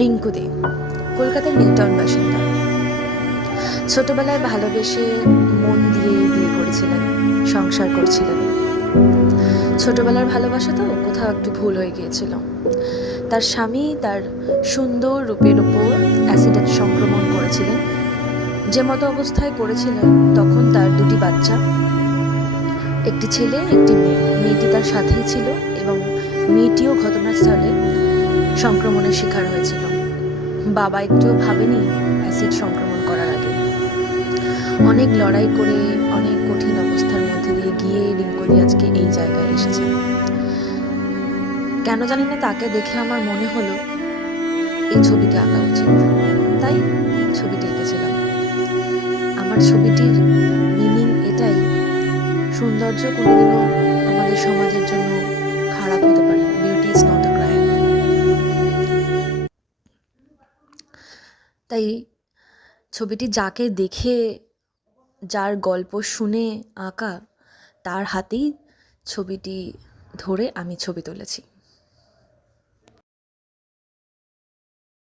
রিঙ্কু দে কলকাতার নিউটাউন বাসিন্দা। ছোটবেলায় ভালোবেসে মন দিয়ে বিয়ে করেছিলেন, সংসার করছিলেন। ছোটবেলার ভালোবাসা তো কোথাও একটু ভুল হয়ে গিয়েছিল। তার স্বামী তার সুন্দর রূপের ওপর অ্যাসিডের সংক্রমণ করেছিলেন। যে মতো অবস্থায় করেছিলেন তখন তার দুটি বাচ্চা, একটি ছেলে একটি মেয়ে। মেয়েটি তার সাথেই ছিল এবং মেয়েটিও ঘটনাস্থলে সংক্রমণের শিকার হয়েছিল। বাবা একটুও ভাবেনি অ্যাসিড সংক্রমণ করার আগে। অনেক লড়াই করে অনেক কঠিন অবস্থার মধ্যে দিয়ে গিয়ে রিঙ্কু আজকে এই জায়গায় এসেছে। কেন জানি না, তাকে দেখে আমার মনে হলো এই ছবিটি আঁকা উচিত, তাই ছবিটি এঁকেছিলাম। আমার ছবিটির মিনিং এটাই, সৌন্দর্য কোনোদিনও আমাদের সমাজের জন্য খারাপ হতে পারে না। Beauty is not a crime. তাই ছবিটি যাকে দেখে, যার গল্প শুনে আঁকা, তার হাতেই ছবিটি ধরে আমি ছবি তুলেছি।